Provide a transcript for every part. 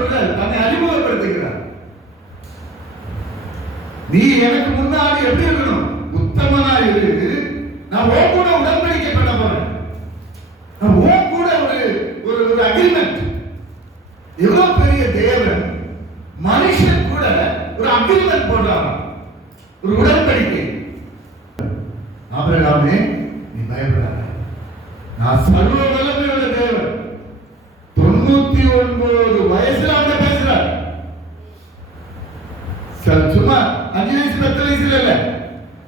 சொல்றாரு, தன்னை அறிமுகப்படுத்துகிறார். நீ எனக்கு முன்னாடி எப்படி இருக்கணும்? உத்தமனா இருக்கு. நான் உன் கூட உடன்படிக்கை பண்ண போறேன். நான் உன் கூட ஒரு அக்ரிமெண்ட். எவ்வளவு பெரிய தேவன் மனுஷன் கூட ஒரு அக்ரிமெண்ட் போடுறான், ஒரு உடன்படிக்கை. ஆபிரகாமே, நீ பயப்படாத, நான் சர்வ வல்லமையுள்ள தேவன். 99 வயசுல அவன் பேசுறார். சும்மா 5 வயசு 10 வயசுல இல்ல,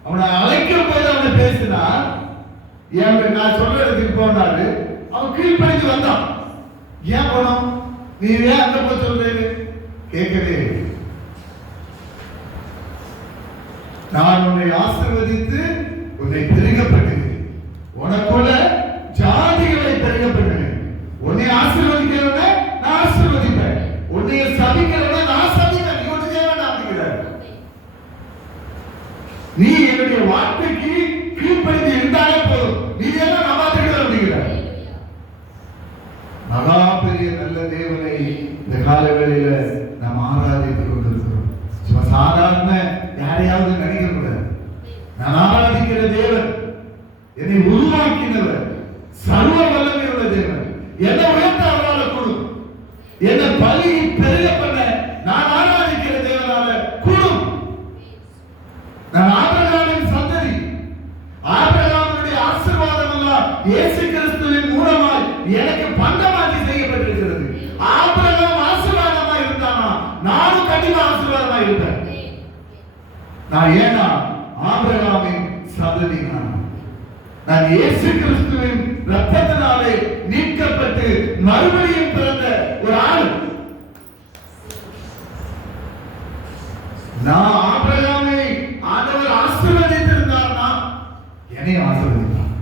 அவனை அழைக்கும் போது அவனை பேசினா, நான் சொல்ற இடத்துக்கு போனாரு. அவன் கீழ்ப்படிஞ்சு வந்தான். ஏன் போனோம்? நீ ஏன் அந்த போய் சொல்றேன்னு கேட்கவே. நான் உன்னை ஆசீர்வதித்து உன்னை பெருகப்பட்டது, உனக்குள்ள ஜாதிகளை பெருகப்பட்டது. உன்னை ஆசீர்வதிக்கிறவன நான் ஆசீர்வதிப்பேன், உன்னை சபிக்கிறவன நான் சபிப்பேன். நீ ஒன்று செய்ய வேண்டாம் அப்படிங்கிறார். நீ என்னுடைய வார்த்தைக்கு கீழ்ப்படிந்து இருந்தாலே போதும், நீ எல்லாம் நம்பாதீர்கள் அப்படிங்கிறார். மகா பெரிய நல்ல தேவனை இந்த காலங்களில நாம் ஆராதித்துக் கொண்டிருக்கிறோம். சும்மா சாதாரண யாரையாவது நினைக்க கூடாது. நான் ஆராதிக்கிற தேவன், என்னை உருவாக்கினவர், சர்வ வல்லமையுள்ள தேவன். என்னை உயர்த்த அவரால் கூடும், என்னை பலி பெருக பண்ண நான் ஆராதிக்கிற தேவனால கூடும். நான் ஆபிரகாமின் சந்ததி. ஆபிரகாமுடைய ஆசீர்வாதம் எல்லாம் இயேசு கிறிஸ்துவின் மூலமாய் எனக்கு பண்டமாக்கி செய்யப்பட்டிருக்கிறது. ஆபிரகாம் ஆசீர்வாதமா இருந்தானா, நானும் கண்டிப்பா ஆசீர்வாதமா இருப்பேன். நான் ஏனா ஆபிரகாமின் சந்ததி. நான் இயேசு கிறிஸ்துவின் இரத்தத்தினாலே மீட்கப்பட்டு மறுபடியும் பிறந்த ஒரு ஆள். நான் ஆபிரகாமை ஆண்டவர் ஆசீர்வதித்திருந்தார்னா என்னை ஆசீர்வதித்தார்.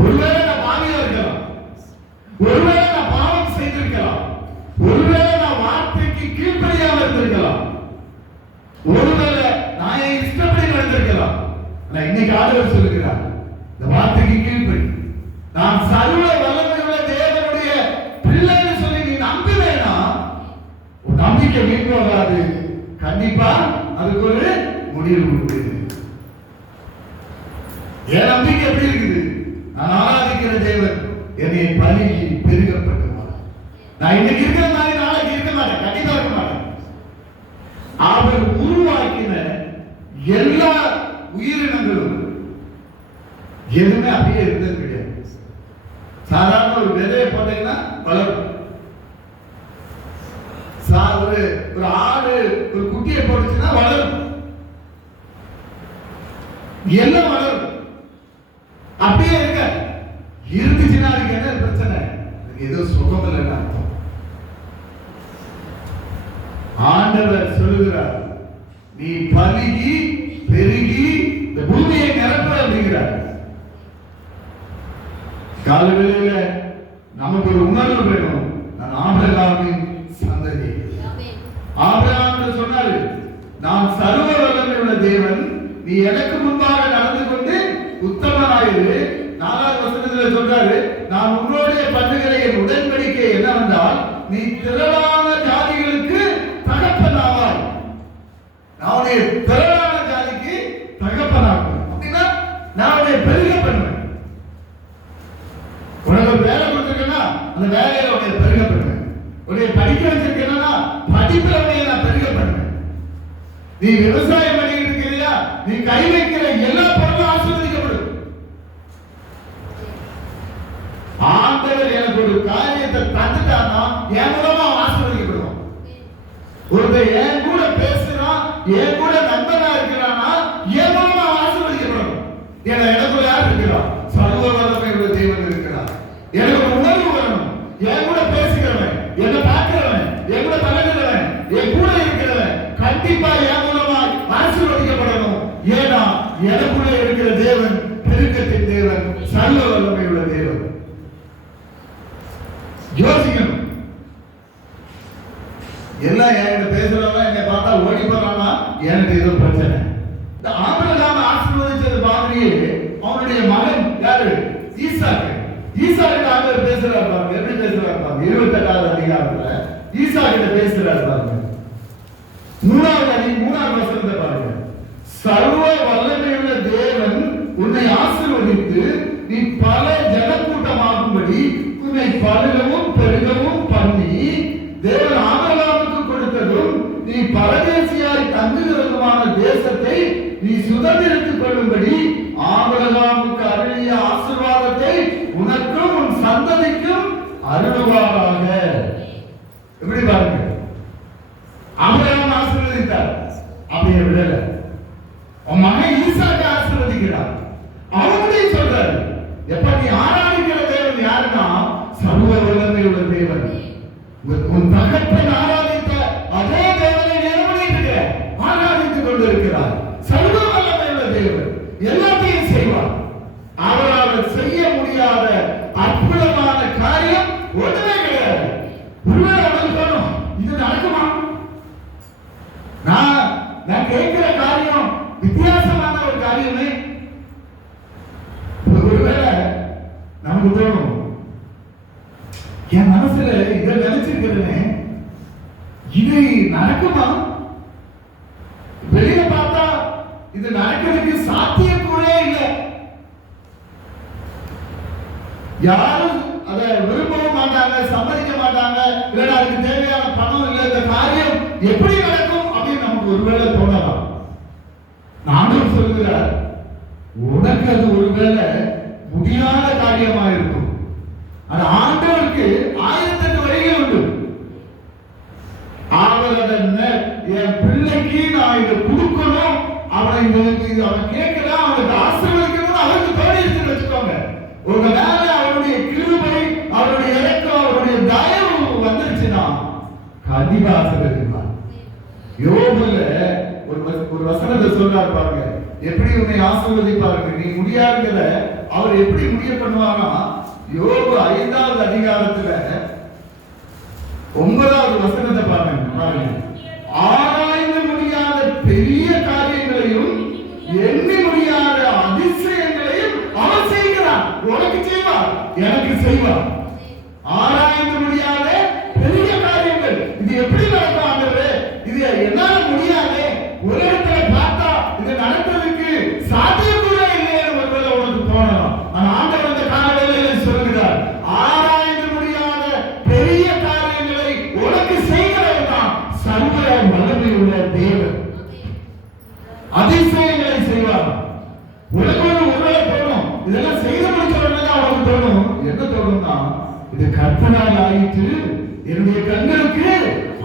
ஒருவேளை நான் பாவியா இருக்கலாம், ஒருவேளை நான் பாவம் செய்திருக்கலாம், ஒருவேளை நான் வார்த்தைக்கு கீழ்ப்படியாம இருந்திருக்கலாம், ஒருவேளை நான் என் இஷ்டப்படி நடந்திருக்கலாம். ஆனா இன்னைக்கு ஆண்டவர் சொல்லுகிறார், இந்த வார்த்தைக்கு கீழ்ப்படி. நான் சர்வ வல்லமையுள்ள தேவனுடைய பிள்ளைன்னு சொல்லி நீ நம்பினேனா உன் நம்பிக்கை வீண் போகாது. கண்டிப்பா அதுக்கு ஒரு முடிவு உண்டு. என் நம்பிக்கை எப்படி இருக்குது? நான் ஆராதிக்கிற தேவன் என்னை பலிக்கு பெருகப்பட்டுவார். நான் இன்னைக்கு இருக்கிற மாதிரி நாளைக்கு இருக்க மாட்டேன், கண்டிப்பா இருக்க மாட்டேன். அவர் உருவாக்கின எல்லா உயிரினங்களும் எதுவுமே அப்படியே இருந்தது கிடையாது. சாதாரண ஒரு விதையை போட்டீங்கன்னா வளரும். ஒரு ஆடு ஒரு குட்டியை போட்டுச்சுன்னா வளரும், எல்லாம் வளரும். அப்படியே இருக்க இருந்துச்சுன்னா அதுக்கு என்ன பிரச்சனை? ஏதோ சுகம் இல்லைன்னு அர்த்தம். ஆண்டவர் சொல்லுகிறார், நீ பலுகி பெருகி இந்த பூமியை நிரப்ப அப்படிங்கிறார். காலவெளியில நமக்கு ஒரு உணர்வு வேணும். நான் ஆபிரகாமின் சந்ததி. ஆபிரகாம் சொன்னாரு, நான் சர்வ வல்லமையுள்ள தேவன், நீ எனக்கு முன்பாக நடந்து கொண்டு உத்தமனாயிரு. 4வது வசனத்துல சொல்றாரு, நான் உன்னுடைய பண்ணுகிற என் உடன்படிக்கை என்னவென்றால், நீ திரளான ஜாதிகளுக்கு தகப்பனாவாய். நான் உன்னை திரளான ஜாதிக்கு தகப்பனாகும். அப்படின்னா நான் உன்னை பெருக பண்ணுவேன். உனக்கு ஒரு வேலை கொடுத்திருக்கேன்னா அந்த வேலையில உன்னை பெருக பண்ணுவேன். உன்னை படிக்க வச்சிருக்கேன்னா படிப்புல உன்னை நான் பெருக பண்ணுவேன். நீ விவசாயம் பண்ணிட்டு இருக்கிறியா, நீ கை வைக்கிற எல்லா பொருளும் ஆசீர்வதிக்கப்படும். ஆண்டவர் எனக்கு ஒரு காரியத்தை தந்துட்டானா என் மூலமா ஆசீர்வதிக்கப்படுவோம். ஒருத்தர் என் கூட பேசுறான், என் கூட நண்பனா இருக்கிறானா என் மூலமா ஆசீர்வதிக்கப்படும். எனக்குள்ள யார் இருக்கிறான்? சர்வ வல்லமையுள்ள தேவன் இருக்கிறார். எனக்கு ஒரு உணர்வு வரணும். என் கூட பேசுகிறவன், என்ன பார்க்கிறவன், என் கூட பழகுறவன், என் கூட இருக்கிறவன் கண்டிப்பா என் மூலமா ஆசீர்வதிக்கப்படணும். ஏன்னா எனக்குள்ள இருக்கிற தேவன் பெருக்கத்தின் தேவன், சர்வ வல்லமையுள்ள தேவன். யோசிக்கணும். எல்லாம் என்கிட்ட பேசுறவங்க என்னை பார்த்தா ஓடி போறானா எனக்கு ஏதோ பிரச்சனை. இந்த ஆபிரகாம் ஆசீர்வதிச்சது மாதிரியே அவனுடைய மகன் யாரு? ஈசாக்கு. ஈசாக்கு ஆண்டவர் பேசுறாரு பாருங்க, எப்படி பேசுறாரு பாருங்க. 28வது அதிகாரத்துல ஈசா கிட்ட பேசுறாரு பாருங்க. 3வது வசனத்தை பாருங்க. சர்வ வல்லமையுள்ள தேவன் உன்னை ஆசீர்வதித்து நீ பல ஜனக்கூட்டமாகும்படி உன்னை பலுகவும் பெருகவும் பண்ணி தேவன் ஆபிரகாமுக்கு கொடுத்ததும் நீ பரதேசியாய் தங்குகிறதுமான தேசத்தை நீ சுதந்திரித்துக் கொள்ளும்படி ஆபிரகாமுக்கு அருளிய ஆசீர்வாதத்தை உனக்கும் உன் சந்ததிக்கும் அருள்வாராக. எப்படி பாருங்க, ஆபிரகாம் ஆசீர்வதித்தார், அப்படியே விடல. உன் மகன் ஈசாக்கை ஆசீர்வதிக்கிறார். அவனுடைய சொல்றாரு, எப்ப நீ ஆராதிக்கிற தேவன் யாருன்னா சர்வ வல்லமையுள்ள தேவன். உன் தகப்பன் ஆராதித்த அதே தேவனை நிறுவனிட்டு ஆராதித்துக் கொண்டிருக்கிறார். சர்வ வல்லமையுள்ள தேவன் எல்லாத்தையும் செய்வார். அவரால் செய்ய முடியாத அற்புதமான காரியம் ஒன்றுமே கிடையாது. ஒருவேளை அவனுக்கு தோணும், இது நடக்குமா? நான் கேட்கிற காரியம் வித்தியாசமான ஒரு காரியமே. ஒருவேளை நமக்கு தோணும், என் மனசுல இதை நினைச்சிருக்கிறேன், இது நடக்குமா? வெளியில பார்த்தா இது நடக்கிறதுக்கு சாத்தியக்கூடே இல்லை. யாரும் அதை விரும்பவும் மாட்டாங்க, சம்மதிக்க மாட்டாங்க. இல்லைன்னா அதுக்கு தேவையான பணம் இல்லை, இந்த காரியம் எப்படி நடக்கும் அப்படின்னு நமக்கு ஒருவேளை தோணலாம். நானும் சொல்கிறார், உனக்கு அது ஒருவேளை முடியாத காரியமா இருக்கும். அது ஆண்டவருக்கு 1008 வழிகள் உண்டு. என் பிள்ளைக்கு நான் இதை கொடுக்கணும், அவன் கேட்கலாம், அவனுக்கு ஆசீர்வதிக்கணும், அவருக்கு தோணிச்சு வச்சுக்கோங்க. உங்க மேல அவருடைய கிருபை, அவருடைய இரக்கம், அவருடைய தயவு வந்துருச்சுன்னா கண்டிப்பா ஆசீர்வதிப்பார். யோபுல ஒரு வசனத்தை சொல்றார் பாருங்க, எப்படி உன்னை ஆசீர்வதிப்பாருங்க. நீ முடியாதுங்கிற அவர் எப்படி முடிய பண்ணுவாங்கன்னா, யோபு 5வது அதிகாரத்துல 9வது வசனத்தை பாருங்க. ஆராய்ந்து முடியாத பெரிய காரியங்களையும் எண்ணி முடியாத அதிசயங்களையும் அவர் செய்கிறார். உனக்கு செய்வார், எனக்கு செய்வார். ஆராய்ந்து முடியாத பெரிய காரியங்கள், இது எப்படி நடக்கும் ஆண்டவரே? இது என்னால முடியாது, உலகத்துல பார்த்தா இது நடக்கிறதுக்கு சாத்தியம் கூட இல்லைன்னு ஒருவேளை உனக்கு தோணலாம். ஆனா ஆண்டவர் அந்த காலவேளையில சொல்கிறார், ஆராய்ந்து முடியாத பெரிய காரியங்களை உனக்கு செய்கிறவர் தான் சர்வ வல்லமையுள்ள தேவன். அதிசயங்களை செய்வார். உனக்கு ஒருவேளை தோணும், இதெல்லாம் செய்து முடிச்ச உடனே அவனுக்கு தோணும், என்ன தோணும்னா, இது கர்த்தரால் ஆயிற்று, என்னுடைய கண்களுக்கு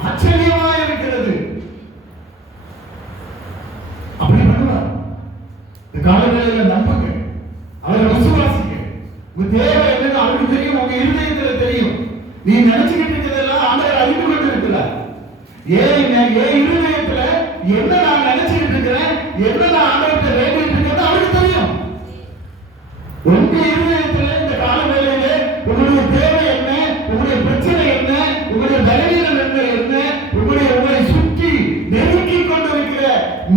ஆச்சரியமா இருக்கிறது. அப்படி பண்ணுவார். இந்த காலங்களில நம்புங்க, அவரை விசுவாசிங்க. உங்க தேவை என்னன்னு அவருக்கு தெரியும், உங்க இருதயத்துல தெரியும். நீ நினைச்சுக்கிட்டு இருக்கிறதெல்லாம் ஆண்டவர் அறிந்து கொண்டு இருக்கிறார். ஏன் இருதயத்துல என்ன நான் நினைச்சுக்கிட்டு இருக்கிறேன், என்ன நான் ஆண்டவர்கிட்ட வேண்டிட்டு இருக்கிறது அவருக்கு தெரியும். உங்க இருதயத்துல இந்த காலங்களிலே உங்களுடைய தேவை என்ன, உங்களுடைய பிரச்சனை என்ன, உங்களுடைய பலவீனம் என்ன, உங்களை சுற்றி நெருக்கிக் கொண்டிருக்கிற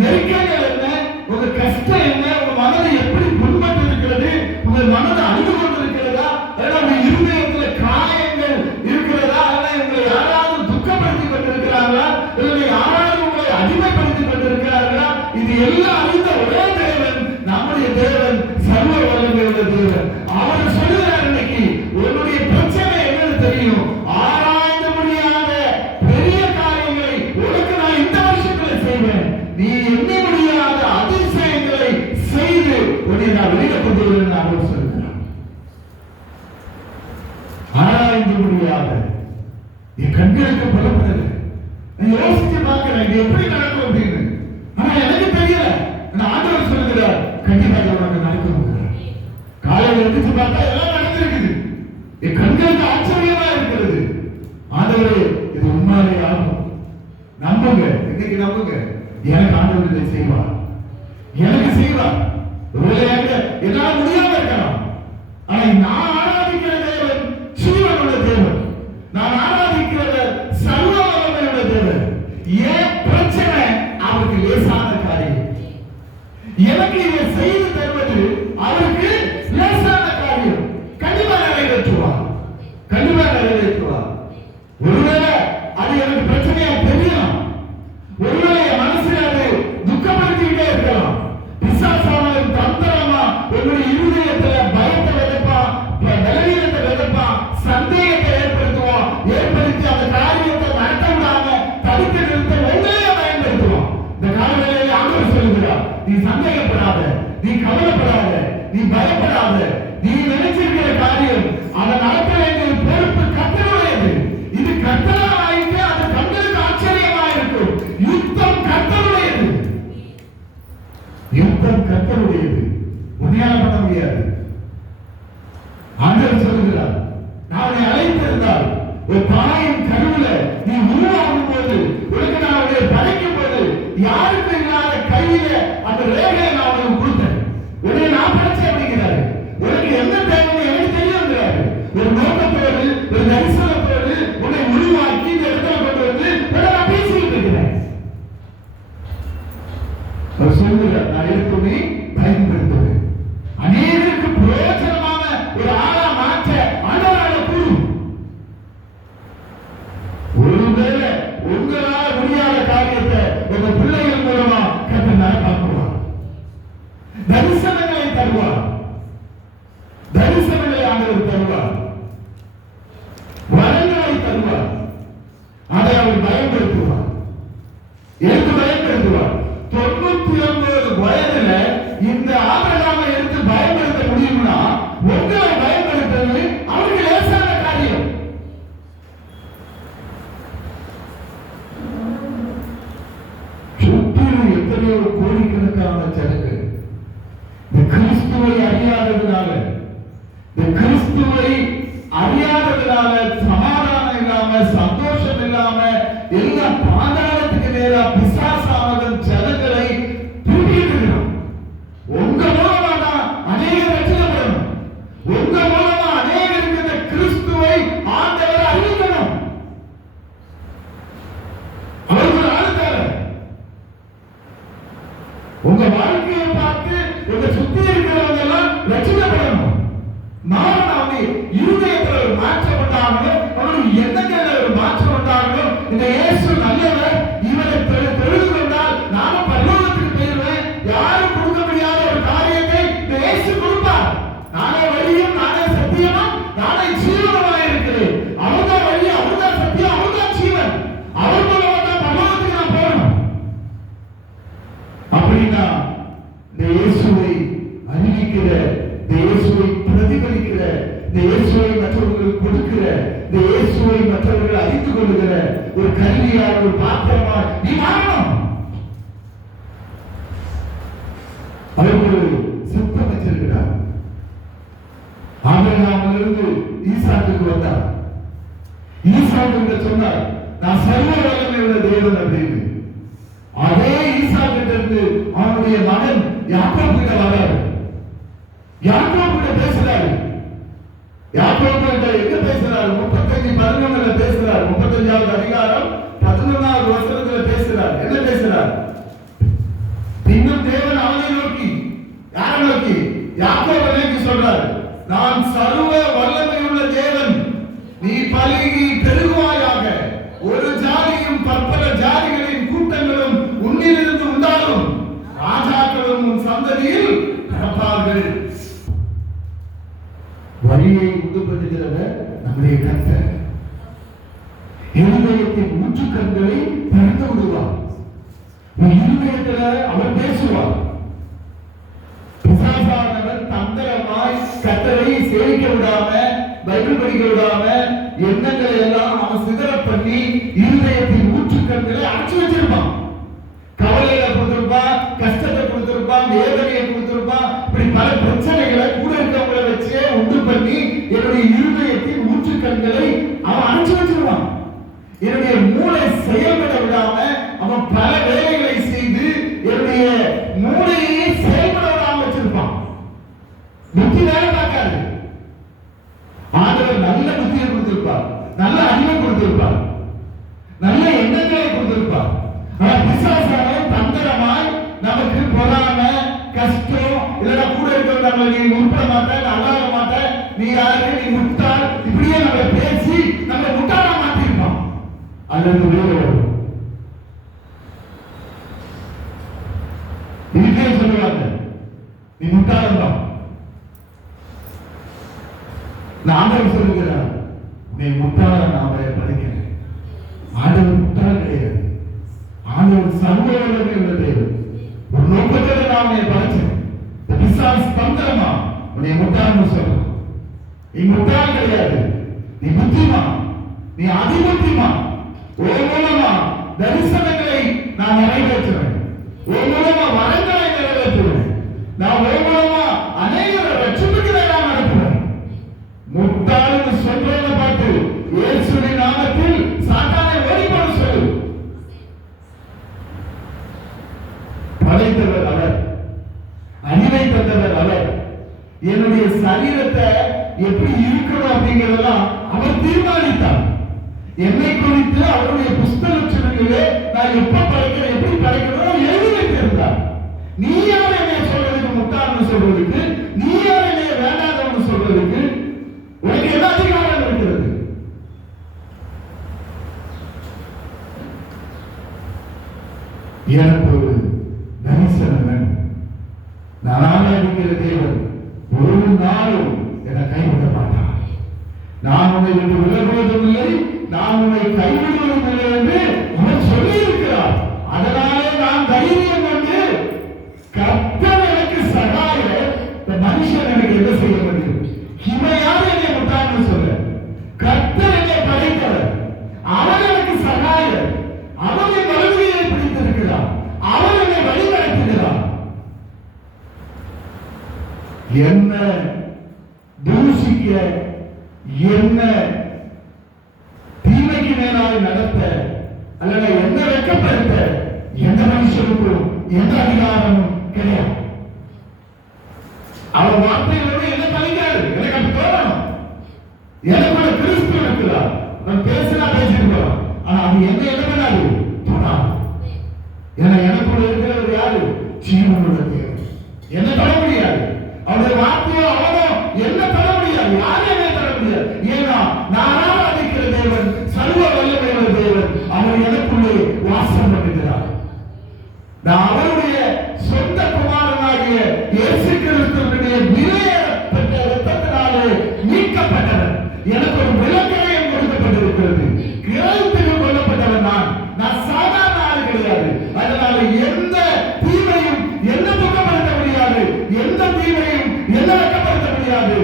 நெருக்கங்கள் என்ன, உங்க கஷ்டம் என்ன, உங்க மனதை எப்படி புண்பட்டு இருக்கிறது, உங்கள் மனதை அழிந்து கொண்டிருக்கிறதா, உங்க இருதயத்துல காயங்கள் இருக்கிறதா, உங்களை யாராவது துக்கப்படுத்திக் கொண்டிருக்கிறார்களா, இல்லை யாராவது உங்களை அடிமைப்படுத்திக் கொண்டிருக்கிறார்களா, இது எல்லாம் அறிந்த ஒரே தேவன் நம்முடைய தேவன், சர்வ வல்லமையுள்ள தேவன். அவர் சொல்லுகிறார், இன்னைக்கு உன்னுடைய பிரச்சனை என்னன்னு தெரியும், ஆராய்ந்து முடியாத பெரிய காரியங்களை உனக்கு நான் இந்த வருஷத்துல செய்வேன், நீ எண்ண முடியாத அதிசயங்களை செய்து உன்னை நான் வெளியிட கொண்டு வருவேன் அவர் சொல்லுகிறார். ஆராய்ந்து முடியாத என் கண்களுக்கு புலப்படுது, நான் யோசிச்சு பார்க்கிறேன் இது எப்படி நடக்கும் அப்படின்னு. ஆனா எனக்கு தெரியல, ஆண்டவர் சொல்லுகிறார், கண்டிப்பாக உனக்கு நடக்கும். காலையில் எழுந்திச்சு பார்த்தா எல்லாம் நடந்திருக்குது, என் கண்களுக்கு ஆச்சரியமா இருக்கிறது. ஆண்டவரே இது உண்மையிலே ஆகும், நம்புங்க, இன்னைக்கு நம்புங்க, எனக்கு ஆண்டவர் இதை செய்வார், எனக்கு செய்வார். என்னால் முடியாம இருக்கலாம், ஆனா நான் ஆராதிக்கிற தேவன் ஜீவனுள்ள தேவன், நான் ஆராதிக்கிற சர்வ வல்லமையுள்ள தேவன். என் பிரச்சனை அவருக்கு லேசான காரியம், எனக்கு இதை செய்து தருவது அவருக்கு லேசான காரியம். கண்டிப்பா நிறைவேற்றுவார், கண்டிப்பா நிறைவேற்றுவார். ஒருவேளை அது ஏற்படுத்தி அந்த காரியத்தை நடத்த விடாம தடுத்து நிறுத்த உங்களையே பயன்படுத்துவோம். இந்த காலவேளையில் ஆண்டவர் சொல்லுகிறார், நீ சந்தேகப்படாத, நீ கவலைப்படாத, நீ பயப்படாத. நீ நினைச்சிருக்கிற காரியம் அதை நடத்த வேண்டிய பொறுப்பு கர்த்தருடையது. இது கர்த்தராயிட்டு அது கண்களுக்கு ஆச்சரியமா இருக்கும். யுத்தம் கர்த்தருடையது, யுத்தம் கர்த்தருடையது. உன்னையால பண்ண முடியாது. ஆண்டவர் சொல்லுகிறார், நான் உன்னை அழைத்திருந்தால் ஒரு தாயின் கருவில நீ உருவாகும் போது உனக்கு நான் அவரை படைக்கும் போது யாருக்கு இல்லாத கையில அந்த ரேகையை நான் உனக்கு கொடுத்தேன். உன்னை நான் படைச்சேன் அப்படிங்கிறாரு. உனக்கு என்ன தேவைன்னு எனக்கு தெரியுங்கிறாரு. ஒரு நோக்கத்தோடு ஒரு தரிசனத்தோடு உன்னை உருவாக்கி இந்த இடத்துல கொண்டு வந்து நான் பேசிக்கிட்டு இருக்கிறேன். அவர் சொல்லுகிறார், நான் எடுத்துமே பயன்படுத்துவேன். அநேகருக்கு பிரயோஜனமான ஒரு ஆளா மாற்ற ஆண்டவரால கூடும். ஒருவேளை உங்களால் முடியாத காரியத்தை உங்க பிள்ளைகள் மூலமா கர்த்தர் நடப்பாக்குவார். தரிசனங்களை தருவார், தரிசனங்களை ஆண்டவர் தருவார், வரங்களை தருவார். அதை அவர் பயன்படுத்துவார். எதுக்கு பயன்படுத்துவார்? 99 வயதுல இந்த ஆபிரகாமை எடுத்து பயன்படுத்த முடியும்னா உங்களை பயன்படுத்துறது அவருக்கு லேசான காரியம். சுற்றிலும் எத்தனையோ கோடிக்கணக்கான ஜனங்கள் இந்த கிறிஸ்துவை அறியாததுனால, இந்த கிறிஸ்துவை அறியாததுனால சமாதானம் இல்லாம, சந்தோஷம் இல்லாம, எல்லாம் பாதாளத்துக்கு நேரா பிசாசானவன் ஜனங்களை தூக்கிட்டு இருக்கிறான். உங்க மூலமா தான் அநேகர் ரட்சிக்கப்படணும். உங்க மூலமா அநேகருக்கு இந்த கிறிஸ்துவை ஆண்டவர் அறிவிக்கணும். அவர் ஒரு ஆளுக்காரர். உங்க வாழ்க்கையை பார்த்து உங்க சுத்தி இருக்கிறவங்க எல்லாம் ரட்சிக்கப்படணும். நான் இருதயத்தில் ஒரு மாற்றம் உண்டாகணும், அவனுக்கு எண்ணங்களில் ஒரு மாற்றம் உண்டாகணும். இந்த இயேசு நல்லவர், இவரை தொழுது கொண்டால் நானும் பரலோகத்துக்கு போயிருவேன். யாரும் கொடுக்க முடியாத ஒரு காரியத்தை இந்த இயேசு கொடுப்பார். நானே வழியும், நானே சத்தியமும், நானே ஜீவனுமாய் இருக்கிறேன். அவர்தான் வழி, அவர்தான் சத்தியம், அவர்தான் ஜீவன். அவர் மூலமா தான் பரலோகத்துக்கு நான் போகணும். அப்படின்னா இந்த இயேசுவை அறிவிக்கிற, இந்த இயேசுவை பிரதிபலிக்கிற, இந்த இயேசுவை மற்றவர்களுக்கு கொடுக்கிற, இந்த இயேசுவை மற்றவர்கள் அறிந்து கொள்ளுகிற ஒரு கருவியாக, ஒரு பாத்திரமா நீ மாறணும். அவர் ஒரு சித்தம் வச்சிருக்கிறார். ஆபிரகாமிலிருந்து ஈசாக்குக்கு வந்தார். ஈசாக்கு சொன்னார், நான் சர்வ வல்லமை உள்ள தேவன் அப்படின்னு. அதே ஈசாக்கிட்ட இருந்து அவனுடைய மகன் யாக்கோபு கிட்ட வராரு. யாக்கோபு கிட்ட பேசுறாரு. யாக்கோபு கிட்ட எங்க பேசுறாரு? 35:11 பேசுறாரு. 35வது அதிகாரம் 11வது வசனத்துல பேசுறார். என்ன பேசுறார்? இன்னும் தேவன் அவனை நோக்கி, யாரை நோக்கி? யாக்கோபை நோக்கி சொல்றாரு, நான் சர்வ வல்லமை உள்ள தேவன், நீ பலுகி பெருகுவாயாக, ஒரு ஜாதியும் பற்பல ஜாதிகளின் கூட்டங்களும் உன்னிலிருந்து உண்டாகும், ராஜாக்களும் உன் சந்ததியில் பிறப்பார்கள். வழியை உண்டுபடுகிறவர் நம்முடைய கர்த்தர். இருதயத்தின் ஊற்றுக்கண்களை திறந்து விடுவார். இருதயத்தில் அவர் பேசுவார். பிசாசானவர் தந்திரமாய் கர்த்தரை சேவிக்க விடாம, பைபிள் படிக்க விடாம, எண்ணங்களை எல்லாம் அவன் சிதற பண்ணி இருதயத்தின் ஊற்றுக்கண்களை அடைச்சு வச்சிருப்பான். கவலையில கொடுத்திருப்பான், கஷ்டத்தை கொடுத்திருப்பான், வேதனையை கொடுத்திருப்பான். இப்படி பல பிரச்சனைகளை கூட இருக்கவங்களை வச்சே உண்டு பண்ணி என்னுடைய இருதயத்தின் ஊற்றுக்கண்களை அவன் அடைச்சு வச்சிருவான். என்னுடைய மூளை செயல்பட விடாம அவன் பல வேலைகளை செய்து என்னுடைய மூளையை செயல்பட விடாம வச்சிருப்பான். புத்தி வேலை பார்க்காது. ஆண்டவர் நல்ல புத்தியை கொடுத்திருப்பார், நல்ல அறிவை கொடுத்திருப்பார், நல்ல எண்ணங்களை கொடுத்திருப்பார். ஆனா பிசாசானவன் தந்திரமாய் நமக்கு பொறாமை, கஷ்டம், இல்லைன்னா கூட இருக்கிறவங்க நீ உருப்பட மாட்ட, நல்லாக மாட்ட, நீ யாரு, நீ முட்டாள், இப்படியே நம்ம பேசி நம்ம முட்டாளா மாத்திருப்போம். அல்லது இதுக்கே சொல்லுவாங்க, நீ முட்டாளம். ஆண்டவர் சொல்லுகிறார், நீ முட்டாள நான் பயப்பட சர்வ வல்லமை உள்ள தேவன். ஒரு நோக்கத்தோட நான் உன்னை படைச்சேன். பிசாசு தந்திரமா உன்னை முட்டாள்னு சொல்றான். நீ முட்டாள் கிடையாது, நீ புத்திமான், நீ அதிபுத்திமா. ஒரு மூலமா தரிசனங்களை நான் நிறைவேற்றுவேன், ஒரு மூலமா வரங்களை நிறைவேற்றுவேன், நான் ஒரு மூலமா அநேகரை ரட்சிப்புக்கு நான் அனுப்புவேன். முட்டாள்னு சொல்றதை பார்த்து இயேசுவின் நாமத்தில் சாத்தானை ஓடிப்போட சொல்லு. படைத்தவர் அவர், அறிவை தந்தவர் அவர். என்னுடைய சரீரத்தை எப்படி இருக்கணும் அப்படிங்கிறதெல்லாம் அவர் தீர்மானித்தார். என்னை குறித்து அவருடைய புஸ்தக லட்சணங்களே நான் எப்ப படைக்கிறேன், எப்படி படைக்கணும் எழுதி வைத்திருந்தார். நீ யார் என்னை சொல்றதுக்கு, முட்டாள்னு சொல்றதுக்கு? நீ யார் என்னை வேண்டாதவன்னு சொல்றதுக்கு? உனக்கு என்ன அதிகாரம் இருக்கிறது? எனக்கு ஒரு தரிசனம் வேணும். நான் ஆராதிக்கிற தேவன் ஒரு நாளும் என்னை கைவிட மாட்டார். நான் உன்னை விட்டு விலகுவதும் இல்லை, நான் உன்னை கைவிடுவதும் இல்லை என்று அவர் சொல்லி இருக்கிறார். அதனாலே நான் தைரியம் கொண்டு கர்த்தர் எனக்கு சகாய, இந்த மனுஷன் எனக்கு என்ன செய்ய முடியும்? இவையாவது என்னை முட்டாள்னு சொல்ல, கர்த்தர் என்னை படைத்தவர், அவர் எனக்கு சகாய, அவர் என் வலுமையை பிடித்திருக்கிறார், அவர் என்னை வழிநடத்துகிறார். என்ன தூசிக்க, என்ன தீமைக்கு மேலாக நடத்த அல்லது என்ன வெட்கப்படுத்த எந்த மனுஷனுக்கும் எந்த அதிகாரமும் கிடையாது. அவர் வார்த்தைகளோடு என்ன கலைக்காது. எனக்கு அப்படி தோணணும். எனக்குள்ள கிறிஸ்து இருக்கிறார். நான் பேசினா பேசிட்டு போறோம், ஆனா அது என்ன பண்ணாது, தோணாது. ஏன்னா எனக்குள்ள இருக்கிறவர் யாரு? ஜீவனுள்ள தேவன். என்ன தர முடியாது. அவருடைய வார்த்தையோ அவனோ என்ன தர முடியாது. யாரையுமே தர முடியாது. ஏன்னா நான் ஆராதிக்கிற தேவன் சர்வ வல்லமையுள்ள தேவன். அவர் எனக்குள்ளே வாசம் பண்ணுகிறார். நான் அவருடைய சொந்த குமாரனாகிய இயேசு கிறிஸ்துவினுடைய விலையேறப்பட்ட இரத்தத்தினாலே மீட்கப்பட்டவர். எனக்கு ஒரு விலக்கரையும் கொடுக்கப்பட்டிருக்கிறது. கிரயத்துக்கு கொல்லப்பட்டவன் நான் சாதாரண ஆள் கிடையாது. அதனால எந்த தீமையும் என்ன துக்கப்படுத்த முடியாது, எந்த தீமையும் என்ன வெட்கப்படுத்த முடியாது.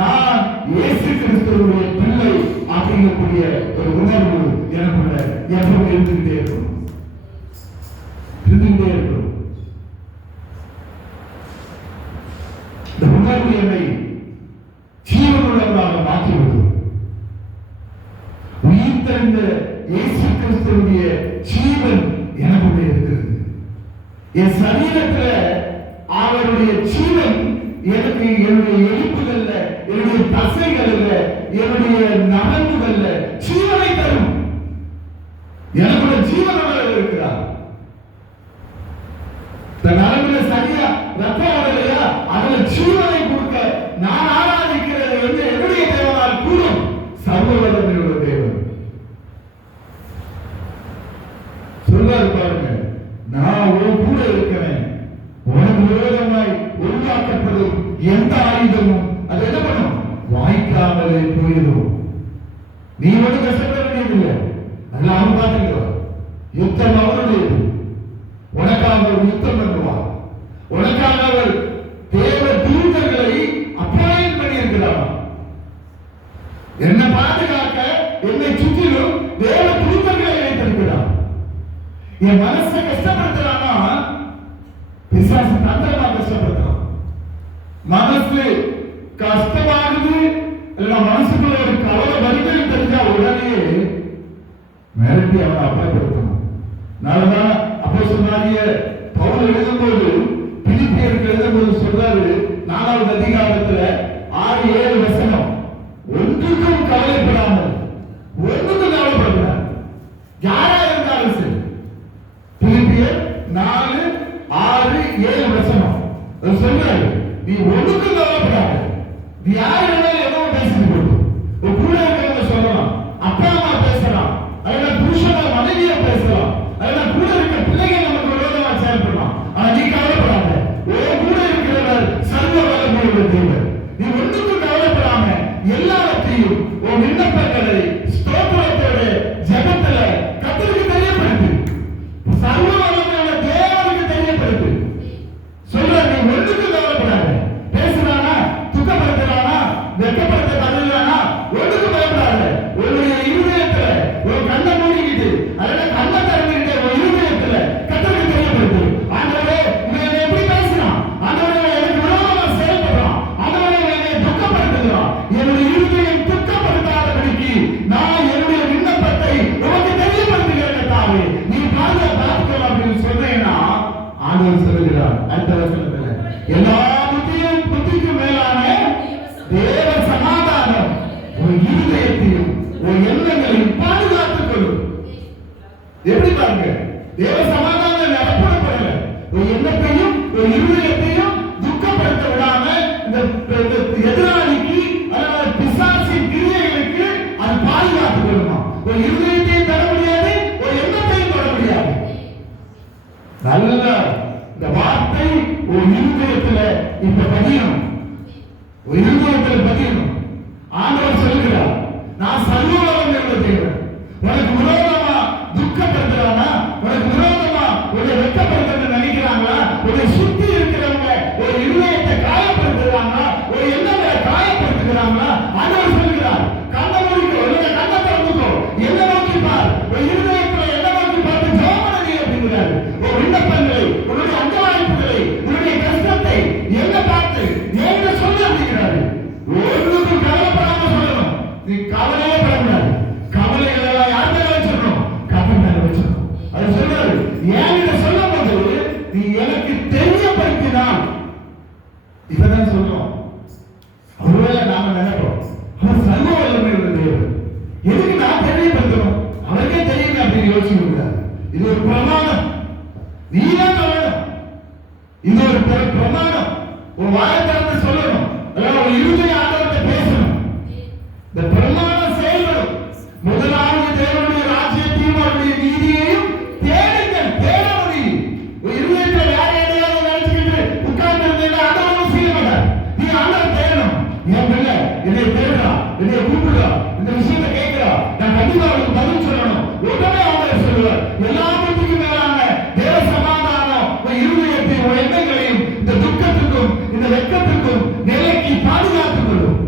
நான் இயேசு கிறிஸ்துவினுடைய பிள்ளை அப்படிங்கக்கூடிய ஒரு உணர்வு எனக்குள்ள எப்பவும் இருந்துகிட்டே இருக்கும். இந்த உணர்வு என்னை ஜீவனுள்ளவராக மாற்றிவிடும். உயிர்த்தெழுந்த இயேசு கிறிஸ்துவினுடைய ஜீவன் எனக்குள்ளே இருக்கிறது. என் சரீரத்தில் அவருடைய ஜீவன் எனக்கு என்னுடைய எலும்புகள்ல, என்னுடைய தசைகள்ல, என்னுடைய நரம்புகள்ல ஜீவனை தரும். எனக்குள்ள ஜீவனவர் இருக்கிறார். நரம்புல சரியா ரத்தம் வரலையா, அதுல ஜீவனை கொடுக்க நான் ஆராதிக்கிறது என்று என்னுடைய தேவனால் கூறும் சர்வ வல்லமையுள்ள தேவன் சொல்றாரு. பாருங்க, நான் உன் கூட இருக்கிறேன். உனக்கு விரோதமாய் உருவாக்கப்படும் எந்த ஆயுதமும் அது என்ன பண்ணும்? வாய்க்காமலே போயிடும். நீ ஒன்றும் கஷ்டப்பட வேண்டியதில்லை. அதெல்லாம் அவன் பார்த்துக்கிறோம். யுத்தம் அவருடையது. உனக்காக அவர் யுத்தம் பண்ணுவார். உனக்காக அவர் தேவ தூதர்களை அப்பாயின்ட் பண்ணி இருக்கிறார். என்னை பாதுகாக்க என்னை சுற்றிலும் தேவ தூதர்களை வைத்திருக்கிறார். என் மனசை கஷ்டப்படுத்துறானா, பிசாசு தந்திரமா கஷ்டப்படுத்துறான். மனசு கஷ்டமாகுது இல்ல மனசுக்குள்ள ஒரு கவலை வருதுன்னு தெரிஞ்சா உடனே மிரட்டி அவனை அப்பாயப்படுத்தணும். நாளதான் அப்போஸ்தலனாகிய பவுல் எழுதும்போது, பிலிப்பியருக்கு எழுதும்போது சொல்றாரு, 4வது அதிகாரத்துல 6-7 வசனம், ஒன்றுக்கும் கவலைப்படாமல், ஒன்றுக்கும் கவலைப்படுறார் யாரா இருந்தாலும் சரி. பிலிப்பியர் 4:6-7 வசனம் சொல்றாரு, நீ ஒன்றுக்கும் கவலைப்படாத. நீ யார் வேணாலும் எவ்வளவு பேசிட்டு போட்டு, ஒரு கூட இருக்கிறவங்க சொல்லலாம், அப்பா அம்மா பேசலாம், அதெல்லாம் புருஷனா மனைவியா பேசலாம், அதெல்லாம் கூட இருக்க பிள்ளைகள் நமக்கு விரோதமா செயல்படலாம். ஆனா நீ கவலைப்படாத. ஒரு கூட இருக்கிறவர் சர்வ வல்லமையுள்ள தேவன். நீ ஒன்றுக்கும் கவலைப்படாம எல்லாவற்றையும் உன் விண்ணப்பங்களை ஸ்தோத்திரத்தோட ஜெபத்துல கர்த்தருக்கு தெரியப்படுத்து. சர்வ வல்லமை பாதுகாத்துக் கொள்ளுமா. ஒரு இருதயத்தையும் தர முடியாது, ஒரு எண்ணத்தையும் தொட முடியாது. நல்ல இந்த வார்த்தை ஒரு இருதயத்துல இப்ப பதியணும், ஒரு இருதயத்துல பதியணும். ஆண்டவர் சொல்லுகிறார், நான் சர்வவல்லமை உள்ள தேவன். உனக்கு விரோதமா துக்கப்படுத்துறானா, உனக்கு விரோதமா உன்னை வெட்கப்படுத்த நினைக்கிறாங்களா, உன்னை சுத்தி இருக்கிறவங்க ஒரு இருதயத்தை காயப்படுத்துறாங்களா, ஒரு எண்ணங்களை காயப்படுத்துகிறாங்களா, ஆண்டவர் சொல்லுகிறார், கண்ணை மூடிக்கோ, உன்னுடைய கண்ணை திறந்துக்கோ, என்ன நோக்கி பார், ஒரு இருதயத்துல என்ன நோக்கி பார்த்து ஜெபம் பண்ணி அப்படிங்கிறாரு. ஒரு விண்ணப்பங்களை, உன்னுடைய அங்கலாய்ப்புகளை, உன்னுடைய கஷ்டத்தை என்ன பார்த்து என்ன சொல்ல அப்படிங்கிறாரு. ஒன்றுக்கும் கவலைப்படாம சொல்லணும். நீ கவலையே படக்கூடாது. கவலைகளை எல்லாம் யார் மேல வச்சிடணும்? கர்த்தர் மேல வச்சிடணும். அது சொல்றாரு, என்கிட்ட சொல்லும் போது நீ எனக்கு தெரியப்படுத்தினால், இப்பதான் சொல்றோம். ஒருவேளை நாம நினைப்போம், அவர் சர்வ வல்லமை உள்ள தேவன், எதுக்கு நான் தெரியப்படுத்தணும், அவருக்கே தெரியுங்க அப்படின்னு யோசிக்க கூடாது. இது ஒரு பிரமாணம், நீதான் சொல்லணும். இது ஒரு பிரமாணம். உன் வாயத்திலிருந்து சொல்லணும், ஒரு இருதய ஆண்டவர்கிட்ட பேசணும். இந்த பிரமாணம் செயல்படும். முதலாவது தேவனுடைய ராஜ்யத்தையும் அவருடைய நீதியையும் தேடுங்கள், தேட முடியும். ஒரு இருதயத்தில் வேற எதையாவது நினைச்சுக்கிட்டு உட்கார்ந்து இருந்தீங்கன்னா ஆண்டவரும் செய்ய மாட்டார். நீ ஆண்டவர் தேடணும். என் பிள்ளை என்னை தேடுறா, என்னை கூப்பிடுறா, இந்த விஷயத்தை கேட்கிறா, நான் கண்டிப்பா அவளுக்கு பதில் சொல்லணும். உடனே ஆண்டவர் சொல்லுவார், எல்லாத்துக்கும் மேலான தேவ சமாதானம் உன் இருதயத்தையும் உன் எண்ணங்களையும் இந்த துக்கத்துக்கும் இந்த வெட்கத்துக்கும் நிலைக்கு பாதுகாத்துக் கொள்ளும்,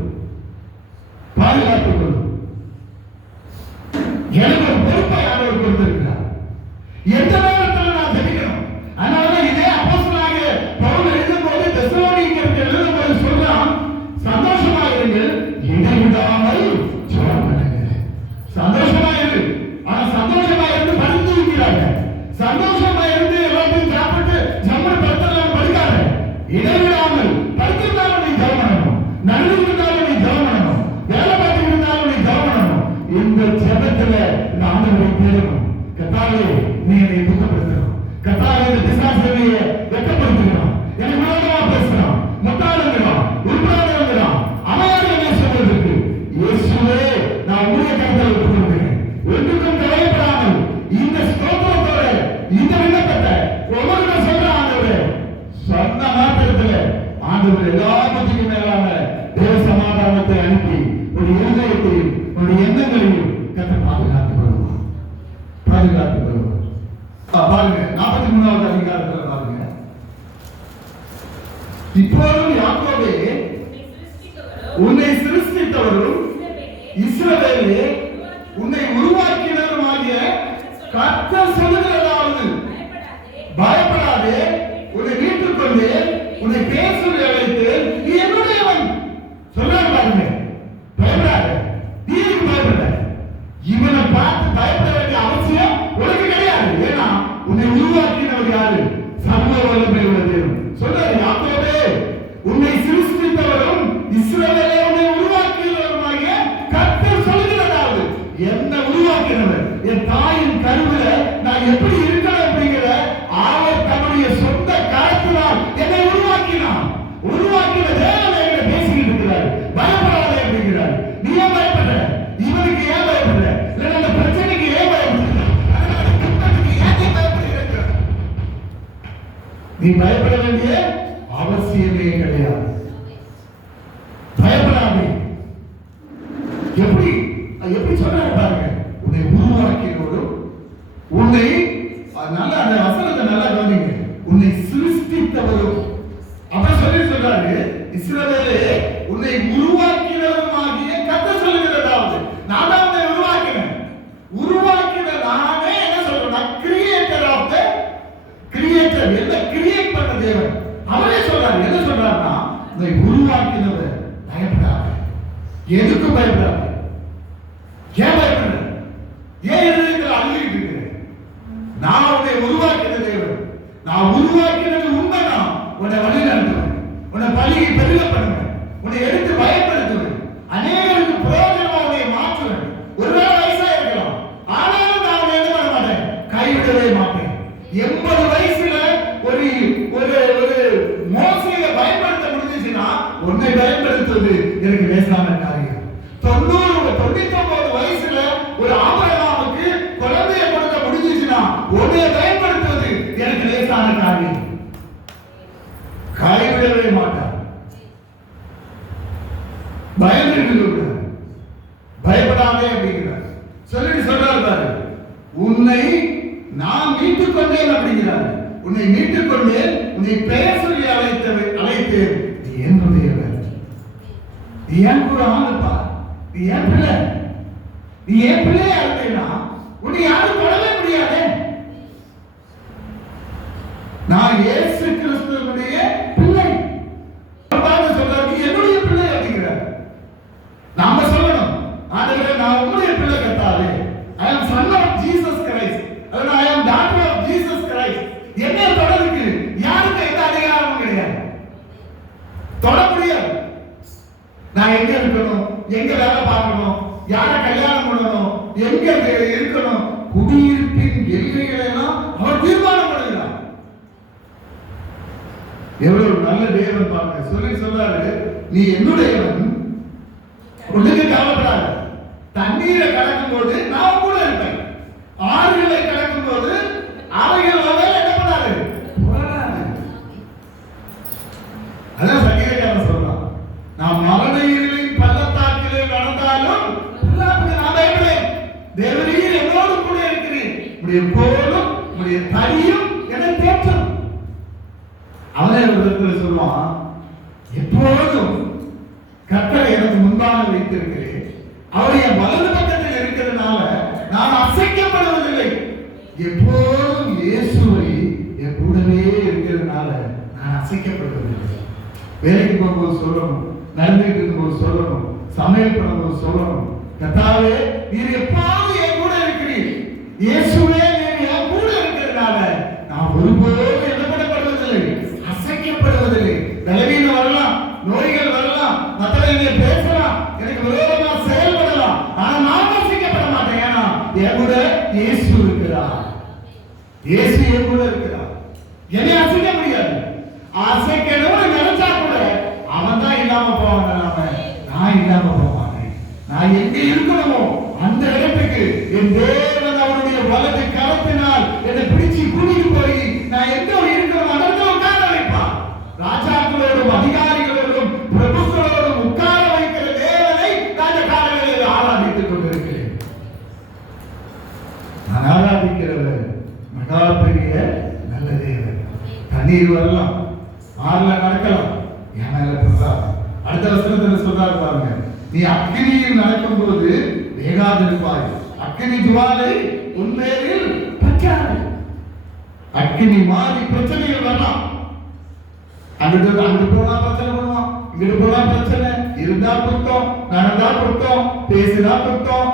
பாதுகாத்துக் கொள்ளும். எனக்கு ஒரு பொறுப்பை ஆண்டவர் கொடுத்திருக்கிறார். எந்த நேரத்தில் நான் ஜெபிக்கணும். அதனாலதான் இதே அப்போஸ்தலனாகிய பவுல் எழுதும்போது தெசலோனிக்கேயருக்கு எழுதும்போது சொல்றான், சந்தோஷமா இருங்கள், இடைவிடாமல் ஜெபம் பண்ணுங்க. சந்தோஷமா இரு, ஆனா சந்தோஷமா இருந்து படுத்து இருக்கிறாங்க. சந்தோஷமா இருந்து எல்லாத்தையும் சாப்பிட்டு ஜம்மன் படுத்தலாம் படுக்காத. இடைவிடாமல் படுத்திருந்தாலும் நீ ஜெபம் பண்ணணும், நடந்து இருந்தாலும் நீ ஜெபம் பண்ணணும், வேலை பார்த்து இருந்தாலும் நீ ஜெபம் பண்ணணும். இந்த ஜெபத்துல இந்த ஆண்டவரை தேடணும். கர்த்தாவே, நீ என்னை துக்கப்படுத்தணும். கர்த்தாவே, இந்த பிசாசையை வெட்கப்படுத்துகிறான், எனக்கு விரோதமா பேசுறான், முட்டாளுங்கிறான், உருப்படாதவங்கிறான், அமையாத என்ன சொல்றதுக்கு, இயேசுவே நான் உடைய கருத்தை விட்டு கொடுக்கிறேன். ஒன்றுக்கும் கவலைப்படாமல் இந்த ஸ்தோத்திரத்தோட இந்த விண்ணப்பத்தை ஒவ்வொரு சொல்ற ஆண்டவரே, சொன்ன மாத்திரத்துல ஆண்டவர் எல்லாத்துக்கும் மேலான தேவ சமாதானத்தை அனுப்பி ஒரு இருதயத்தையும் ஒரு எண்ணங்களையும் கர்த்தர் பாதுகாத்துக் கொள்வார், பாதுகாத்துக் கொள்வார். பாருங்க 43வது அதிகாரத்துல பாருங்க, இப்போதும் யாக்கோபே, உன்னை சிருஷ்டித்தவரும் இஸ்ரவேலே உன்னை உருவாக்கினருமாகிய கர்த்தர் சொல்லுகிறதாவது, பயப்படாதே, உன்னை மீட்டுக் கொண்டு உன்னை பேசுவதை அழைத்து நீ என்னுடையவன் சொல்றாரு. பாருங்க, பயப்படாத. நீ பயப்பட, இவனை பார்த்து பயப்பட வேண்டிய அவசியம் உனக்கு கிடையாது. ஏன்னா உன்னை உருவாக்கினவர் யாரு? சர்வ வல்லமை உள்ள தேவன். சொல்றாரு, யாக்கோபே, உன்னை சிருஷ்டித்தவரும் இஸ்ரவேலே உன்னை உருவாக்கினவருமாகிய கர்த்தர் சொல்லுகிறதாவது. என்ன உருவாக்கினவர்? என் தாயின் கருவில நான் எப்படி இருக்கணும் அப்படிங்கிற அவர் தன்னுடைய சொந்த கருத்தினால் என்னை உருவாக்கினார். உருவாக்கின தேவன் என்ன பேசிக்கிட்டு இருக்கிறார்? பயப்படாதே அப்படிங்கிறார். நீ ஏன் பயப்படுற? இவனுக்கு ஏன் பயப்படுற? இல்ல அந்த பிரச்சனைக்கு ஏன் பயப்படுற? அதனால துக்கத்துக்கு ஏன் நீ பயப்படுகிற? நீ பயப்பட வேண்டிய அவசியமே கிடையாது. பயப்படாதே. எப்படி எப்படி சொல்றாரு பாருங்க, உன்னை உருவாக்கினோடும் உன்னை, அதனால அந்த வசனத்தை நல்லா கவனிங்க, உன்னை சிருஷ்டித்தவரும் அப்ப சொல்றாரு, இஸ்ரவேலே உன்னை உருவாக்கினவருமாகிய கர்த்தர் சொல்லுகிறதாவது. நான் தான் உன்னை உருவாக்கினேன். உருவாக்கின நானே என்ன சொல்றேன்? Creator of the creator. என்ன கிரியேட் பண்ண தேவன் அவரே சொல்றாரு. என்ன சொல்றாருன்னா, உன்னை உருவாக்கினவர் பயப்படாத. எதுக்கு பயப்படாத? ஏன் பயப்படுற? ஏன் இருதயத்தில் அழுகிட்டு இருக்கிற? நான் உன்னை உருவாக்கின தேவன். நான் உருவாக்கினது உண்மைதான். உன்னை வழி நடத்துவேன், உன்னை பலியை பெருக பண்ணுவேன், உன்னை எடுத்து பயப்படுத்துவேன், அநேகருக்கு பிரயோஜனமா உன்னை மாற்றுவேன். ஒருவேளை வயசா இருக்கலாம், ஆனாலும் நான் உன்னை என்ன பண்ண மாட்டேன், கைவிடவே மாட்டேன். 80 வயசுல ஒரு ஒரு ஒரு மோசையை பயன்படுத்த முடிஞ்சுச்சுன்னா உன்னை பயன்படுத்துவது எனக்கு லேசான காரியம். 99 வயசுல சொல்லிட்டு சொல்றாரு பாரு, உன்னை நான் மீட்டுக் கொண்டேன் அப்படிங்கிறார். உன்னை மீட்டுக் கொண்டேன், உன்னை பெயர் சொல்லி அழைத்தேன், நீ என்னுடையவர், நீ என் கூட ஆளுப்பா, நீ என் பிள்ளை, நீ என் பிள்ளையா இருந்தேன்னா உன்னை யாரும் தொடவே முடியாது. நான் இயேசு கிறிஸ்துவினுடைய பிள்ளை சொல்றாரு, என்னுடைய பிள்ளை அப்படிங்கிறார். நாம சொல்லணும், ஆண்டவரே நான் உங்களுடைய பிள்ளை கர்த்தாவே, I am son of Jesus Christ, I am daughter of Jesus Christ. என்ன தொடருக்கு யாருக்கு எந்த அதிகாரமும் கிடையாது, தொட முடியாது. நான் எங்க இருக்கணும், எங்க வேலை பார்க்கணும், யார கல்யாணம் பண்ணணும், எங்க இருக்கணும், குடியிருப்பின் எல்லைகளை எல்லாம் அவர் தீர்மானம் பண்ணுகிறார். எவ்வளவு நல்ல தேவன் பாருங்க. சொல்றாரு, நீ என்னுடையவன், ஒண்ணுக்கு கவலைப்படாத. தண்ணீரை கடக்கும் போது நான் கூட இருப்பேன், ஆறுகளை கடக்கும் போது அவைகள் என்ன பண்ணாரு, அதான் சங்கீதக்காரன் சொல்றான், நான் மரண இருளின் பள்ளத்தாக்கிலே நடந்தாலும் நான் பயப்படேன், தேவரீர் என்னோடு கூட இருக்கிறேன், உடைய கோலும் உடைய தடியும் என்னை தேற்றும். அவனே ஒரு விதத்துல சொல்லுவான், எப்போதும் கர்த்தரை எனக்கு முன்பாக வைத்திருக்கிறேன், அவருடைய வலது பக்கத்தில் இருக்கிறதுனால நான் அசைக்கப்படுவதில்லை. எப்போதும் இயேசுவை என் கூடவே இருக்கிறதுனால நான் அசைக்கப்படுவதில்லை. வேலைக்கு போகும்போது சொல்லணும், நடந்துட்டு இருக்கும்போது சொல்லணும், சமையல் பண்ணும்போது சொல்லணும், கர்த்தாவே நீர் எப்போதும் என் கூட இருக்கிறீர், இயேசுவே நீர் என் கூட இருக்கிறதுனால நான் ஒருபோதும் என்னப்படப்படுவதில்லை, அசைக்கப்படுவதில்லை. பலவீனம் வரலாம், நோய்கள் வரலாம், மற்றவங்க பேசலாம், எனக்கு விரோதமா செயல்படலாம், ஆனா நான் அசைக்கப்பட மாட்டேன். ஏன்னா என் கூட இயேசு இருக்கிறார், இயேசு என் கூட இருக்கிறார். என்னை அசைக்க முடியாது. அசைக்கணும்னு நினைச்சா கூட அவன் தான் இல்லாம போவாங்க, நான் இல்லாம போவாங்க. நான் எங்க இருக்கணுமோ அந்த இடத்துக்கு என் தேவன் அவருடைய வலது கரத்தினால் என்னை பிடிச்சு கூட்டிட்டு போய் நான் எங்க இருக்கணும் அதற்கு உட்கார வைப்பான். ராஜாக்களோடும் அதிகாரிகளோடும் பிரபுக்களோடும் உட்கார வைக்கிற தேவனை ராஜகாரங்களில் ஆராதித்துக் கொண்டிருக்கிறேன். நான் ஆராதிக்கிறவர் மகா பெரிய நல்ல தேவன். தண்ணீர் வரலாம், ஆறுல நடக்கலாம், என் மேல பிரசாதம். அடுத்த வசனத்துல சொல்றாரு பாருங்க, நீ அக்கினியில் நடக்கும் போது வேகாதிருப்பாய், அக்கினி ஜுவாலை உன் மேலில் பற்றாது. அக்கினி மாதிரி பிரச்சனைகள் வரலாம், அங்கிட்டு போனா பிரச்சனை பண்ணுவான், இங்கிட்டு போனா பிரச்சனை, இருந்தா குத்தம், நடந்தா குத்தம், பேசினா குத்தம்,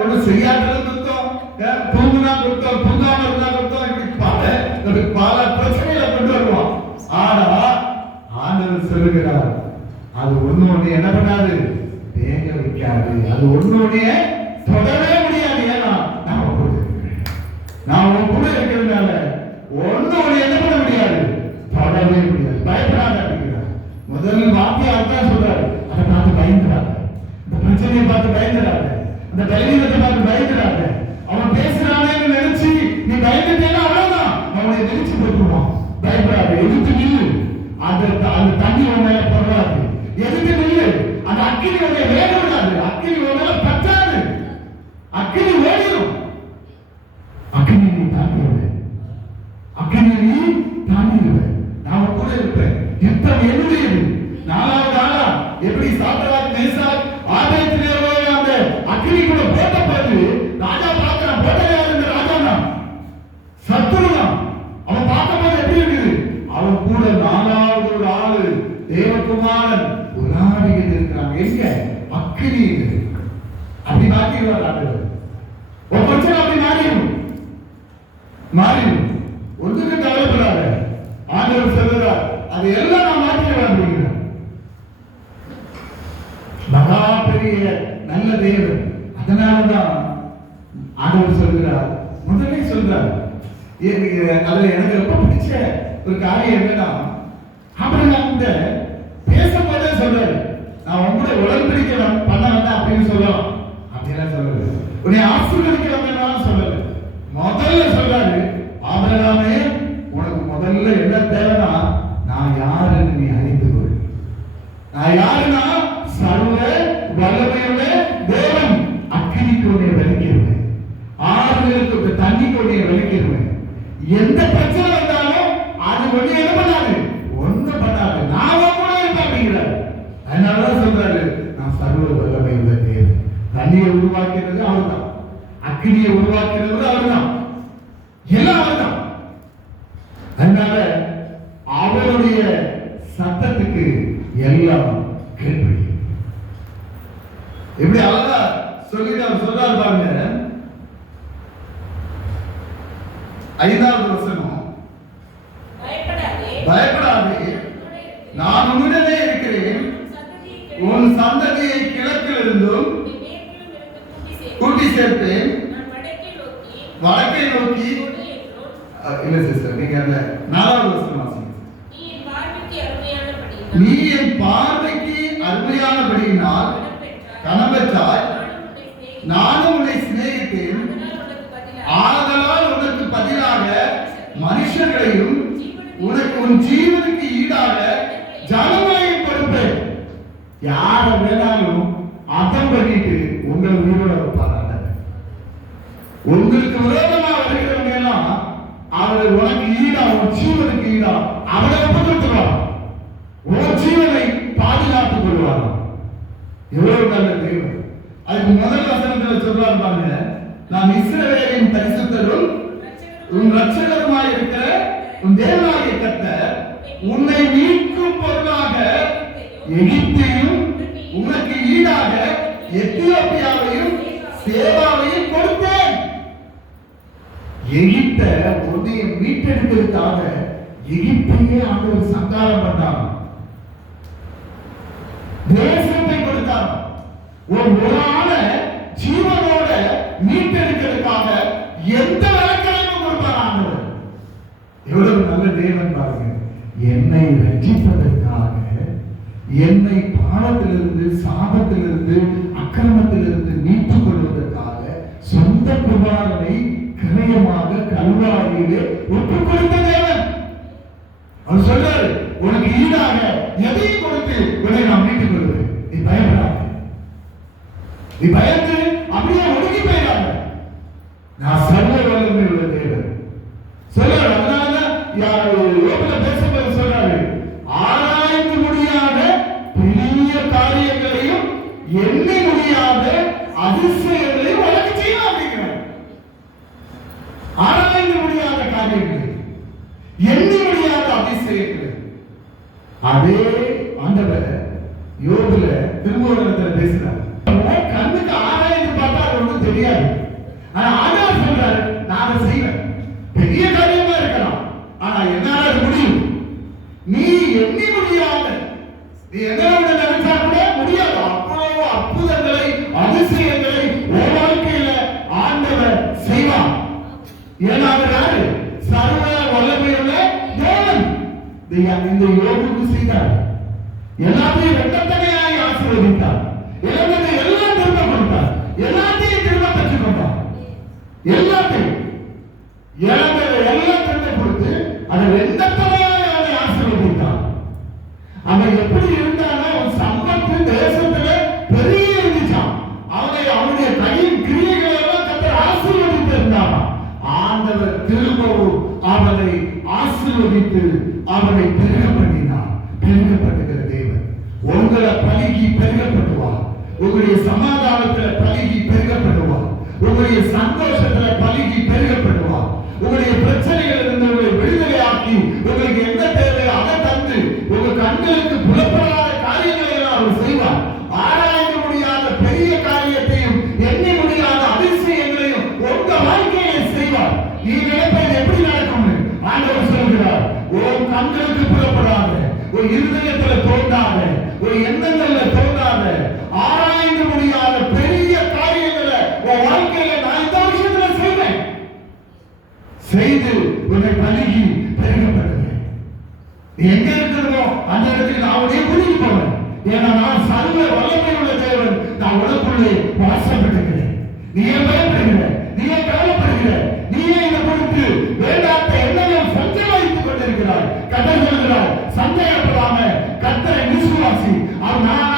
ஒண்ணு செய்யாதது குத்தம், தூங்குனா குத்தம், தூங்காம இருந்தா குத்தம், இப்படி பல பிரச்சனைகளை கொண்டு வருவான். ஆனா ஆண்டவர் சொல்லுகிறார், அது ஒண்ணு என்ன பண்ணாது, தேங்க வைக்காது, அது ஒண்ணு தொடவே முடியாது. ஏன்னா நான் உன் கூட இருக்கிறதுனால ஒண்ணு என்ன பண்ண முடியாது, தொடவே முடியாது. பயப்படாத அப்படிங்கிறார். முதல் வார்த்தையை அதான் சொல்றாரு, அதை பார்த்து பயந்துடாத, இந்த பிரச்சனையை பார்த்து பயந்துடாத, அந்த பலவீனத்தை பார்த்து பயந்துடாத. அவன் பேசுறானே நினைச்சு நீ பயந்துட்டேன்னா அவ்வளவுதான், அவனை நினைச்சு போட்டுருவான். பயப்படாத, எதிர்த்து நில்லு, அந்த தண்ணி உன் மேல போடாது, எதிர்த்து நில்லு, அந்த அக்கினி உன்னை வேக விடாது, அக்கினி உன் மேல பற்றாது, அக்கினி ஓடிடும். அக்கினி நீ தாண்டிடுவேன், அக்கினி நீ தாண்டிடுவேன், நான் கூட இருப்பேன். யுத்தம் என்னுடையது. நாலாவது ஆளா எப்படி சாத்ராக் மேசாக் ஆபேத்நேகோ அந்த அக்கினி கூட போட்ட போது ராஜா பார்க்கிறான், போட்டதே அந்த ராஜா தான், சத்துரு தான். அவன் பார்க்கும்போது எப்படி இருக்குது, அவன் கூட நாலாவது ஒரு ஆளு தேவகுமாரன் உலாவிக்கிட்டு இருக்கிறாங்க. எங்க அக்கினி அப்படி மாற்றிடுவார் ஆண்டவர். ஒரு பிரச்சனை அப்படி மாறிடும். ஒன்றுக்கு கவலைப்படாத, ஆண்டவர் சொல்லுறார், அது எல்லாம் நான் மாற்றிடுவேன் அப்படிங்கிறார். மகா பெரிய நல்ல தேவன். அதனாலதான் ஆண்டவர் சொல்கிறார், முதலே சொல்றார். அதுல எனக்கு ரொம்ப பிடிச்ச ஒரு காரியம் என்னன்னா, ஆபிரகாம் பேசப்பட்டே சொல்றாரு, நான் உங்களுடைய உடன்படிக்கை பண்ண வந்தேன் அப்படின்னு சொல்லலாம், அப்படியெல்லாம் சொல்றது, உன்னை ஆசீர்வதிக்க வந்தேன் சொல்லல. முதல்ல சொல்றாரு, ஆபிரகாமே உனக்கு முதல்ல என்ன தேவைன்னா, நான் யாருன்னு நீ அறிந்து கொள். நான் யாருன்னா சர்வ வல்லமையுள்ள தேவன், அக்கினிக்கு உன்னை விளக்கிடுவேன். எந்த பிரச்சனை வந்தாலும் அது ஒண்ணு என்ன பண்ணாது, ஒண்ணு பண்ணாது, நான் கூட இருப்பேன் அப்படிங்கிறார். அதனாலதான் சொல்றாரு, நான் சர்வ வல்லமை உள்ள தேவன். தண்ணியை உருவாக்கிறது அவர்தான், அக்னியை உருவாக்கிறது அவர்தான், எல்லாம் அவர்தான். அதனால அவருடைய சத்தத்துக்கு எல்லாம் கேள்வி. எப்படி அழகா சொல்றாரு பாருங்க. 5வது வசனம், பயப்படாதே, நான் உன்னுடனே இருக்கிறேன், உன் சந்ததியை கிழக்கிலிருந்தும் கூட்டி சேர்ப்பேன், வடக்கை நோக்கி. இல்ல சிஸ்டர், நீங்க அந்த 4வது வசனம் வாசிங்க. நீ என் பார்வைக்கு அருமையானபடியினால் கனம் பெற்றாய், நானும் உன்னை சிநேகித்தேன், ஆதலால் உனக்கு பதிலாக மனுஷர்களையும் உனக்கு உன் ஜீவனுக்கு ஈடாக ஜனங்களையும் கொடுப்பேன். யார வேணாலும் அர்த்தம் பண்ணிட்டு உங்களை உயிரோட வைப்பாங்க. உங்களுக்கு விரோதமா வருகிறவங்க எல்லாம் அவர் உனக்கு ஈடா, உன் ஜீவனுக்கு ஈடா அவரை ஒப்புக்கொடுத்துருவாங்க, உன் ஜீவனை பாதுகாத்துக் கொள்வாங்க. எவ்வளவு நல்ல தேவன். அதுக்கு முதல் வசனத்தில் சொல்றாரு பாருங்க, நான் இஸ்ரவேலின் பரிசுத்தரும் உன் இரட்சகருமாய் இருக்கிற உன் தேவனாகிய கர்த்தர் உன்னை மீட்கும் பொருளாக எகிப்தையும் உனக்கு ஈடாக எத்தியோப்பியாவையும் சேபாவையும் கொடுத்தேன். எகிப்த உன்னை மீட்டெடுப்பதற்காக எகிப்தையே ஆண்டவர் சங்காரம் பண்ணார், தேசத்தை கொடுத்தார். ஒரு ஆளை ஜீவனோட மீட்டெடுக்கிறதுக்காக எந்த விளக்களையும் கொடுப்பார் ஆண்டவர். எவ்வளவு நல்ல தேவன் பாருங்க. என்னை ரட்சிப்பதற்காக, என்னை பாவத்திலிருந்து, சாபத்திலிருந்து, அக்கிரமத்திலிருந்து மீட்டுக் கொள்வதற்காக சொந்த குமாரனை கிரயமாக கல்வாரியிலே ஒப்புக் கொடுத்த தேவன். அவர் சொல்றாரு, உனக்கு ஈடாக எதையும் கொடுத்து உன்னை நான் மீட்டுக் கொள்வேன், நீ பயப்படாத. நீ பயந்து அப்படியே ஒடுங்கி போயிடாத, நான் சர்வ வல்லமை உள்ள தேவன் சொல்றாரு. அதனாலதான் யோபுல பேசும்போது சொல்றாரு, ஆராய்ந்து முடியாத பெரிய காரியங்களையும் எண்ணி முடியாத அதிசயங்களையும் உனக்கு செய்யலாம் அப்படிங்கிறார். ஆராய்ந்து முடியாத காரியங்களை, எண்ணி முடியாத அதிசயங்கள். அதே ஆண்டவர் யோபுல திருமூலத்துல பேசுறார். கண்ணுக்கு ஆராய்ந்து பார்த்தா அது ஒன்றும் தெரியாது, ஆனா ஆண்டவர் சொல்றாரு, நான் அதை செய்வேன். பெரிய காரியமா இருக்கலாம், ஆனா என்னால அது முடியும். நீ எண்ணி முடியாத, நீ என்ன நினைச்சா கூட முடியாது அவ்வளவு அற்புதங்களை, அதிசயங்களை உன் வாழ்க்கையில ஆண்டவர் செய்வான். ஏன்னா அவர் யாரு? சர்வ வல்லமையுள்ள தேவன். இந்த யோபுக்கு செய்தார், எல்லாத்தையும் ரெட்டத்தனையாய் ஆசீர்வதித்தார், இழந்ததை எல்லாம் திரும்ப கொடுத்தார், எல்லாத்தையும் திரும்ப பெற்றுக் கொண்டார். எல்லாத்தையும் இழந்ததை எல்லாம் திரும்ப கொடுத்து அதை ரெட்டத்தனையாய் அவனை ஆசீர்வதித்தார். அவன் எப்படி இருந்தாலும் அவன் சம்பத்து தேசத்துல பெரிய இருந்துச்சான். அவனுடைய கையின் கிரியைகளை எல்லாம் கர்த்தர் ஆசீர்வதித்து இருந்தான். ஆண்டவர் திரும்பவும் அவனை ஆசீர்வதித்து அவனை பெருக பண்ணினார். பெருகப்படுகிற தேவன் உங்களை பழகி பெருகப்படுவார். உங்களுடைய சமாதானத்துல பழகி பெருகப்படுவார். உங்களுடைய சந்தோஷத்துல பழகி பெருகப்படுவார். உங்களுடைய பிரச்சனைகள் இருந்து உங்களை விடுதலை ஆக்கி உங்களுக்கு எந்த தேவையோ அதை தந்து உங்க கண்களுக்கு புலப்படாத காரியங்களை எல்லாம் அவர் செய்வார். ஆராய்ந்து முடியாத பெரிய காரியத்தையும் எண்ணி முடியாத அதிசயங்களையும் உங்க வாழ்க்கையை செய்வார். நீ நினைப்பது எப்படி நடக்கும் ஆண்டவர் சொல்கிறார். உன் கண்களுக்கு புலப்படாத, ஒரு இருதயத்துல தோன்றாத, ஒரு எண்ணங்கள்ல தோன்றாத, ஆராய்ந்து முடியாத பெரிய காரியங்களை உன் வாழ்க்கையில நான் இந்த விஷயத்துல செய்வேன். செய்து உன்னை பழகி பெருகப்படுவேன். எங்க இருக்கிறதோ அந்த இடத்துக்கு நான் உடைய கூட்டிட்டு போவேன். ஏன்னா நான் சர்வ வல்லமை உள்ள தேவன், நான் உனக்குள்ளே வாசப்பட்டிருக்கிறேன். நீ ஏன் பயப்படுகிற? நீ ஏன் கவலைப்படுகிற? நீ ஏன் இதை கொடுத்து வேண்டாத்த எண்ணங்கள் சஞ்சய் வைத்துக் கொண்டிருக்கிறாய்? கர்த்தர் சொல்கிறார், சந்தேகப்படாம கர்த்தரை விசுவாசி, அவர் நான்